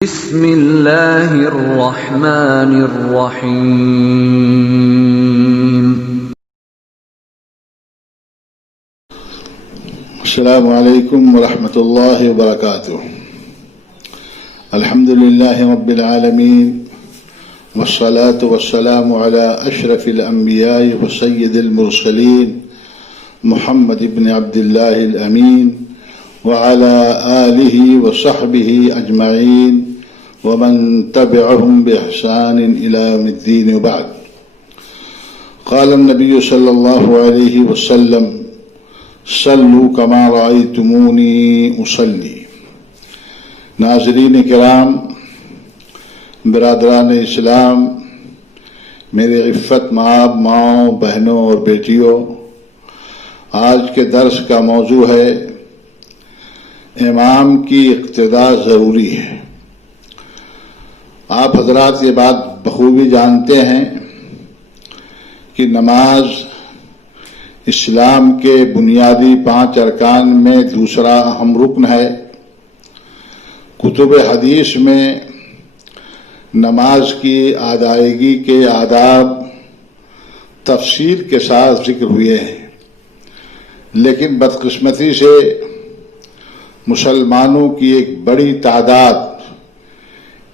بسم اللہ الرحمن الرحیم۔ السلام علیکم ورحمۃ اللہ وبرکاتہ۔ الحمد للہ رب العالمین والصلاة والسلام علی اشرف الانبیاء وسید المرسلین محمد بن عبد اللہ الامین وعلى آلہ وصحبہ اجمعین ومن تبعهم بإحسان إلى يوم الدين وبعد۔ قال النبي صلى الله عليه وسلم صلوا كما رأيتموني أصلي۔ ناظرین کرام، برادران اسلام، میرے عفت مآب ماؤں، بہنوں اور بیٹیوں، آج کے درس کا موضوع ہے امام کی اقتداء ضروری ہے۔ آپ حضرات یہ بات بخوبی جانتے ہیں کہ نماز اسلام کے بنیادی 5 ارکان میں دوسرا اہم رکن ہے۔ کتب حدیث میں نماز کی ادائیگی کے آداب تفصیل کے ساتھ ذکر ہوئے ہیں، لیکن بدقسمتی سے مسلمانوں کی ایک بڑی تعداد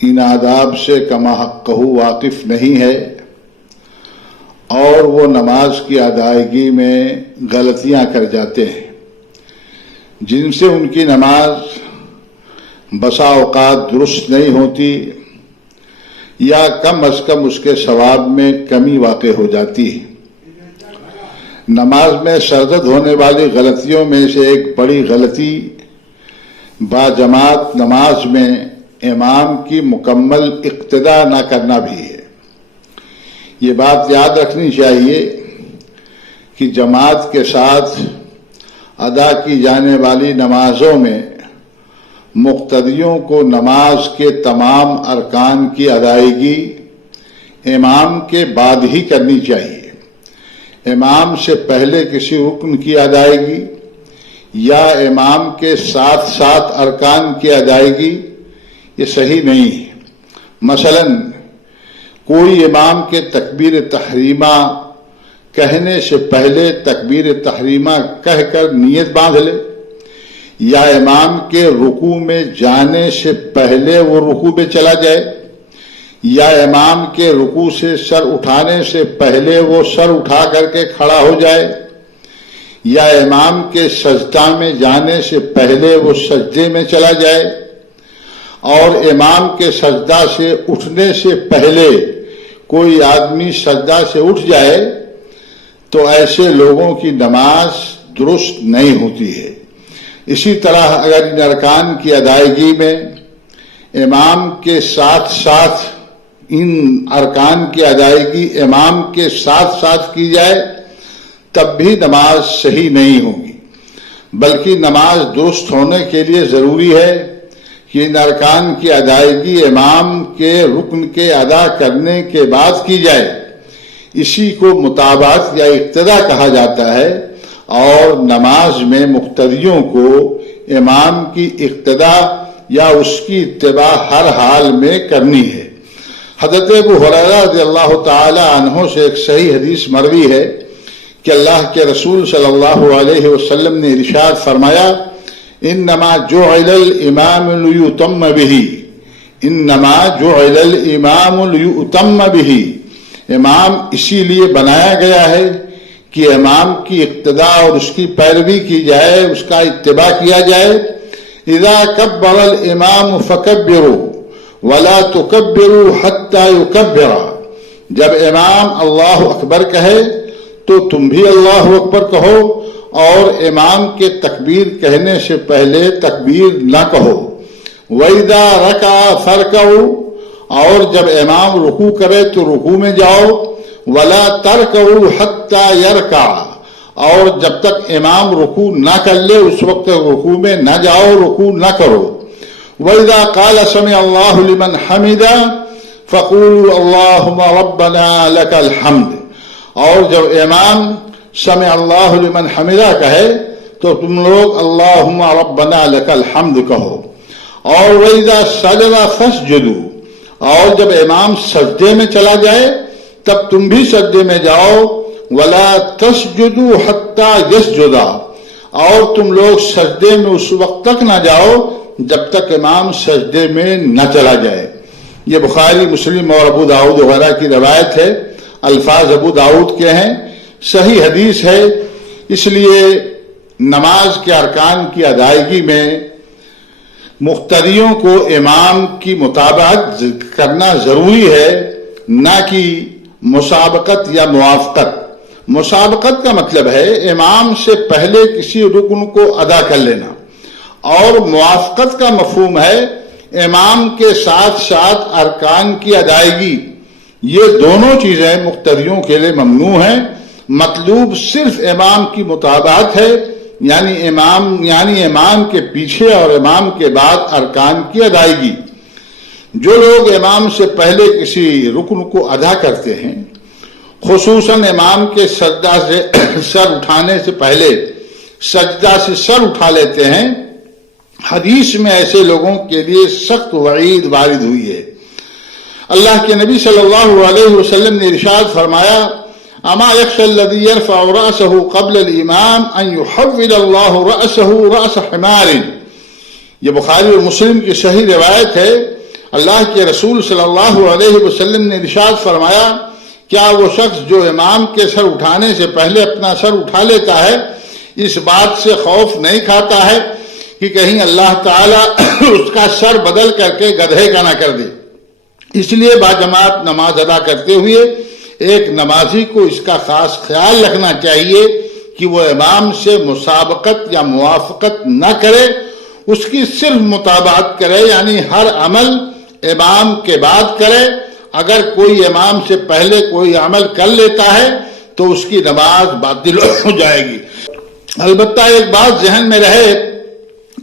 ان آداب سے کما حقہ واقف نہیں ہے، اور وہ نماز کی ادائیگی میں غلطیاں کر جاتے ہیں، جن سے ان کی نماز بسا اوقات درست نہیں ہوتی یا کم از کم اس کے ثواب میں کمی واقع ہو جاتی ہے۔ نماز میں سرزد ہونے والی غلطیوں میں سے ایک بڑی غلطی باجماعت نماز میں امام کی مکمل اقتداء نہ کرنا بھی ہے۔ یہ بات یاد رکھنی چاہیے کہ جماعت کے ساتھ ادا کی جانے والی نمازوں میں مقتدیوں کو نماز کے تمام ارکان کی ادائیگی امام کے بعد ہی کرنی چاہیے۔ امام سے پہلے کسی رکن کی ادائیگی یا امام کے ساتھ ساتھ ارکان کی ادائیگی یہ صحیح نہیں ہے۔ مثلا کوئی امام کے تکبیر تحریمہ کہنے سے پہلے تکبیر تحریمہ کہہ کر نیت باندھ لے، یا امام کے رکوع میں جانے سے پہلے وہ رکوع میں چلا جائے، یا امام کے رکوع سے سر اٹھانے سے پہلے وہ سر اٹھا کر کے کھڑا ہو جائے، یا امام کے سجدہ میں جانے سے پہلے وہ سجدے میں چلا جائے، اور امام کے سجدہ سے اٹھنے سے پہلے کوئی آدمی سجدہ سے اٹھ جائے، تو ایسے لوگوں کی نماز درست نہیں ہوتی ہے۔ اسی طرح اگر ان ارکان کی ادائیگی میں امام کے ساتھ ساتھ ان ارکان کی ادائیگی امام کے ساتھ ساتھ کی جائے تب بھی نماز صحیح نہیں ہوگی، بلکہ نماز درست ہونے کے لیے ضروری ہے کہ ان ارکان کی ادائیگی امام کے رکن کے ادا کرنے کے بعد کی جائے۔ اسی کو متابعت یا اقتداء کہا جاتا ہے، اور نماز میں مقتدیوں کو امام کی اقتداء یا اس کی اتباع ہر حال میں کرنی ہے۔ حضرت ابو ہریرہ رضی اللہ تعالی عنہ سے ایک صحیح حدیث مروی ہے کہ اللہ کے رسول صلی اللہ علیہ وسلم نے ارشاد فرمایا، انما جعل الامام لیؤتم بہ، انما جعل الامام لیؤتم بہ، امام اسی لیے بنایا گیا ہے کہ امام کی اقتداء اور اس کی پیروی کی جائے، اس کا اتباع کیا جائے۔ اذا کبر الامام فکبروا ولا تکبروا حتی یکبر، جب امام اللہ اکبر کہے تو تم بھی اللہ اکبر کہو، اور امام کے تکبیر کہنے سے پہلے تکبیر نہ کہو۔ وَإِذَا رَكَعَ فَارْكَعُوا، اور جب امام رکوع کرے تو رکوع میں جاؤ۔ وَلَا تَرْكَعُوا حَتَّى يَرْكَعَ، اور جب تک امام رکوع نہ کر لے اس وقت رکوع میں نہ جاؤ، رکوع نہ کرو۔ وَإِذَا قَالَ سَمِعَ اللَّهُ لِمَنْ حَمِدَهُ فَقُولُوا اللَّهُمَّ رَبَّنَا لَكَ الْحَمْدُ، اور جب امام سمع اللہ لمن حمدہ کہے تو تم لوگ اللہم ربنا لک الحمد کہو۔ اور وَإِذَا سَجَدَ فَاسْجُدُوا، اور جب امام سجدے میں چلا جائے تب تم بھی سجدے میں جاؤ، وَلَا تَسْجُدُوا حَتَّى يَسْجُدَ، اور تم لوگ سجدے میں اس وقت تک نہ جاؤ جب تک امام سجدے میں نہ چلا جائے۔ یہ بخاری، مسلم اور ابو داؤد وغیرہ کی روایت ہے، الفاظ ابو داؤد کے ہیں، صحیح حدیث ہے۔ اس لیے نماز کے ارکان کی ادائیگی میں مقتدیوں کو امام کی مطابقت کرنا ضروری ہے، نہ کہ مسابقت یا موافقت۔ مسابقت کا مطلب ہے امام سے پہلے کسی رکن کو ادا کر لینا، اور موافقت کا مفہوم ہے امام کے ساتھ ساتھ ارکان کی ادائیگی۔ یہ دونوں چیزیں مقتدیوں کے لیے ممنوع ہیں۔ مطلوب صرف امام کی مطابقت ہے، یعنی امام کے پیچھے اور امام کے بعد ارکان کی ادائیگی۔ جو لوگ امام سے پہلے کسی رکن کو ادا کرتے ہیں، خصوصاً امام کے سجدہ سے سر اٹھانے سے پہلے سجدہ سے سر اٹھا لیتے ہیں، حدیث میں ایسے لوگوں کے لیے سخت وعید وارد ہوئی ہے۔ اللہ کے نبی صلی اللہ علیہ وسلم نے ارشاد فرمایا، اما یخشى الذی یرفع رأسه قبل الامام ان یحول اللہ رأسه رأس حمار۔ یہ بخاری اور مسلم کی صحیح روایت ہے۔ اللہ کے رسول صلی اللہ علیہ وسلم نے ارشاد فرمایا، کیا وہ شخص جو امام کے سر اٹھانے سے پہلے اپنا سر اٹھا لیتا ہے اس بات سے خوف نہیں کھاتا ہے کہ کہیں اللہ تعالیٰ اس کا سر بدل کر کے گدھے کا نہ کر دے؟ اس لیے باجماعت نماز ادا کرتے ہوئے ایک نمازی کو اس کا خاص خیال رکھنا چاہیے کہ وہ امام سے مسابقت یا موافقت نہ کرے، اس کی صرف مطابقت کرے، یعنی ہر عمل امام کے بعد کرے۔ اگر کوئی امام سے پہلے کوئی عمل کر لیتا ہے تو اس کی نماز باطل ہو جائے گی۔ البتہ ایک بات ذہن میں رہے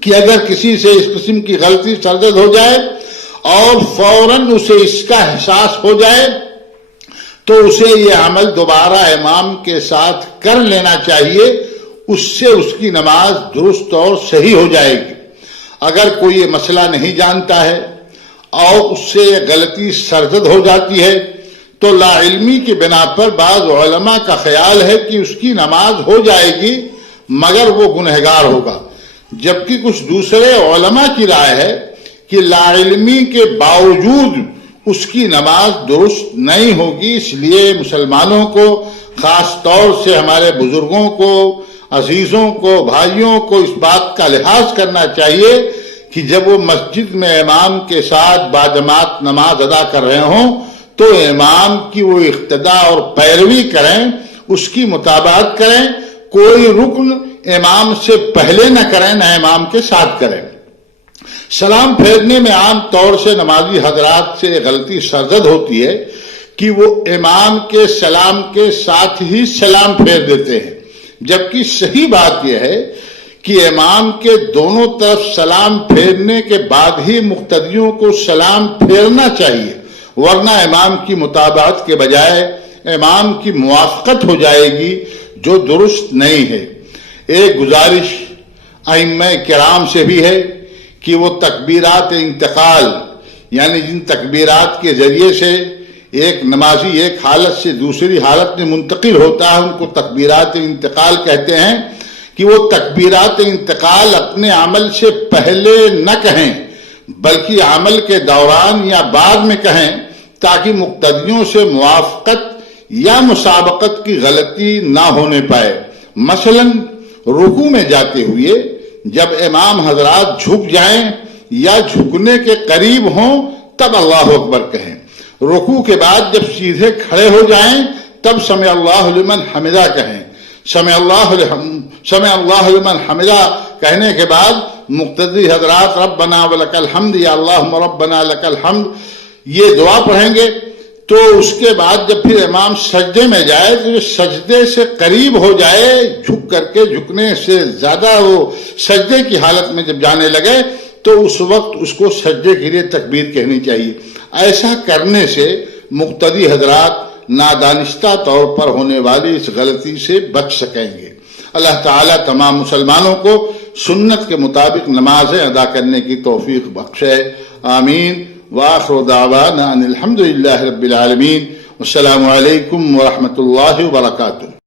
کہ اگر کسی سے اس قسم کی غلطی سرزد ہو جائے اور فوراً اسے اس کا احساس ہو جائے تو اسے یہ عمل دوبارہ امام کے ساتھ کر لینا چاہیے، اس سے اس کی نماز درست اور صحیح ہو جائے گی۔ اگر کوئی یہ مسئلہ نہیں جانتا ہے اور اس سے یہ غلطی سرزد ہو جاتی ہے تو لا علمی کی بنا پر بعض علماء کا خیال ہے کہ اس کی نماز ہو جائے گی مگر وہ گنہگار ہوگا، جبکہ کچھ دوسرے علماء کی رائے ہے کہ لا علمی کے باوجود اس کی نماز درست نہیں ہوگی۔ اس لیے مسلمانوں کو، خاص طور سے ہمارے بزرگوں کو، عزیزوں کو، بھائیوں کو اس بات کا لحاظ کرنا چاہیے کہ جب وہ مسجد میں امام کے ساتھ باجماعت نماز ادا کر رہے ہوں تو امام کی وہ اقتدا اور پیروی کریں، اس کی مطابقت کریں، کوئی رکن امام سے پہلے نہ کریں نہ امام کے ساتھ کریں۔ سلام پھیرنے میں عام طور سے نمازی حضرات سے غلطی سرزد ہوتی ہے کہ وہ امام کے سلام کے ساتھ ہی سلام پھیر دیتے ہیں، جبکہ صحیح بات یہ ہے کہ امام کے دونوں طرف سلام پھیرنے کے بعد ہی مقتدیوں کو سلام پھیرنا چاہیے، ورنہ امام کی مطابقت کے بجائے امام کی موافقت ہو جائے گی جو درست نہیں ہے۔ ایک گزارش ائمہ کرام سے بھی ہے کہ وہ تکبیرات انتقال، یعنی جن تکبیرات کے ذریعے سے ایک نمازی ایک حالت سے دوسری حالت میں منتقل ہوتا ہے، ان کو تکبیرات انتقال کہتے ہیں، کہ وہ تکبیرات انتقال اپنے عمل سے پہلے نہ کہیں بلکہ عمل کے دوران یا بعد میں کہیں تاکہ مقتدیوں سے موافقت یا مسابقت کی غلطی نہ ہونے پائے۔ مثلا رکوع میں جاتے ہوئے جب امام حضرات جھک جائیں یا جھکنے کے قریب ہوں تب اللہ اکبر کہیں، رکوع کے بعد جب سیدھے کھڑے ہو جائیں تب سمع اللہ لمن حمدہ کہیں، سمع اللہ لمن حمدہ کہنے کے بعد مقتدی حضرات ربنا ولک الحمد یا اللہم ربنا لک الحمد یہ دعا پڑھیں گے۔ تو اس کے بعد جب پھر امام سجدے میں جائے تو سجدے سے قریب ہو جائے، جھک کر کے جھکنے سے زیادہ وہ سجدے کی حالت میں جب جانے لگے تو اس وقت اس کو سجدے کے لیے تکبیر کہنی چاہیے۔ ایسا کرنے سے مقتدی حضرات نادانستہ طور پر ہونے والی اس غلطی سے بچ سکیں گے۔ اللہ تعالیٰ تمام مسلمانوں کو سنت کے مطابق نمازیں ادا کرنے کی توفیق بخشے. آمین. وآخر دعوانا ان الحمد للہ رب العالمین. السلام علیکم ورحمۃ اللہ وبرکاتہ.